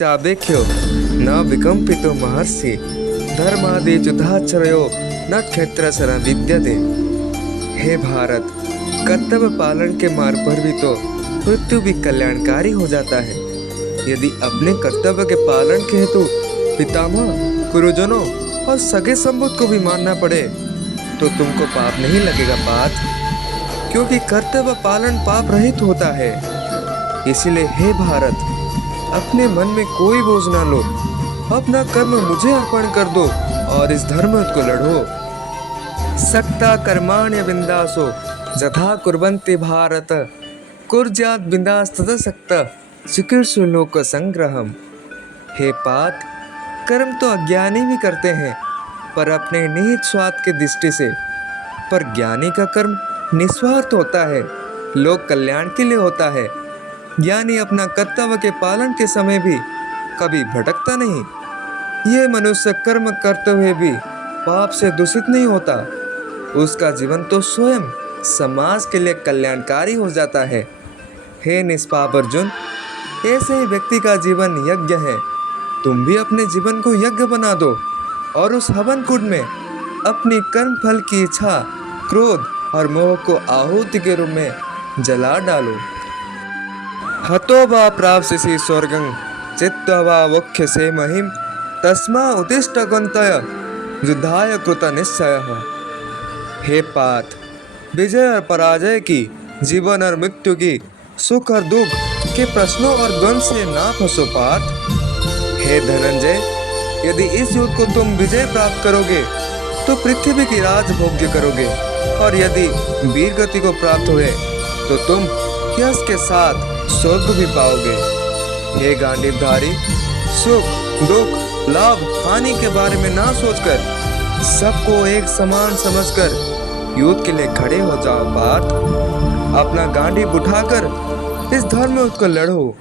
चाबेक्यो न विकम्पितो महर्षि धर्मादि युद्धाचरयो न क्षेत्रसर विद्यते। हे भारत, कर्तव्य पालन के मार्ग पर भी तो मृत्यु भी कल्याणकारी हो जाता है। यदि अपने कर्तव्य के पालन के हेतु पितामह, गुरुजनों और सगे संबंध को भी मानना पड़े तो तुमको पाप नहीं लगेगा पार्थ, क्योंकि कर्तव्य पालन पाप रहित होता है। इसीलिए हे भारत, अपने मन में कोई बोझ ना लो, अपना कर्म मुझे अर्पण कर दो और इस धर्म को लड़ो। सक्ता कर्माण्य बिंदासो यथा कुर्वन्ति भारत कुर्यात् बिंदास्ततः सक्ता चिकीर्षु लोक संग्रहम। हे पार्थ, कर्म तो अज्ञानी भी करते हैं पर अपने निहित स्वार्थ की दृष्टि से, पर ज्ञानी का कर्म निस्वार्थ होता है, लोक कल्याण के लिए होता है। ज्ञानी अपना कर्तव्य के पालन के समय भी कभी भटकता नहीं। ये मनुष्य कर्म करते हुए भी पाप से दूषित नहीं होता, उसका जीवन तो स्वयं समाज के लिए कल्याणकारी हो जाता है। हे निष्पाप अर्जुन, ऐसे ही व्यक्ति का जीवन यज्ञ है। तुम भी अपने जीवन को यज्ञ बना दो और उस हवन कुंड में अपनी कर्म फल की इच्छा, क्रोध और मोह को आहुति के रूप में जला डालो। हतो वा प्राप्स्यसि स्वर्गं चित्वा वा वक्ष्यसे महिम तस्मा उत्तिष्ठ कुन्तय युद्धाय कृत निश्चयः। हे पार्थ, विजय और पराजय की, जीवन और मृत्यु की, सुख और दुख के प्रश्नों और द्वंद से ना फंसो पार्थ। हे धनंजय, यदि इस युद्ध को तुम विजय प्राप्त करोगे तो पृथ्वी की राज भोग्य करोगे, और यदि वीर गति को प्राप्त हुए तो तुम यश के साथ स्वर्ग भी पाओगे। हे गांडीवधारी, सुख दुख लाभ हानि के बारे में ना सोचकर सबको एक समान समझकर युद्ध के लिए खड़े हो जाओ पार्थ। अपना गांडीव उठाकर इस धर्म युद्ध को लड़ो।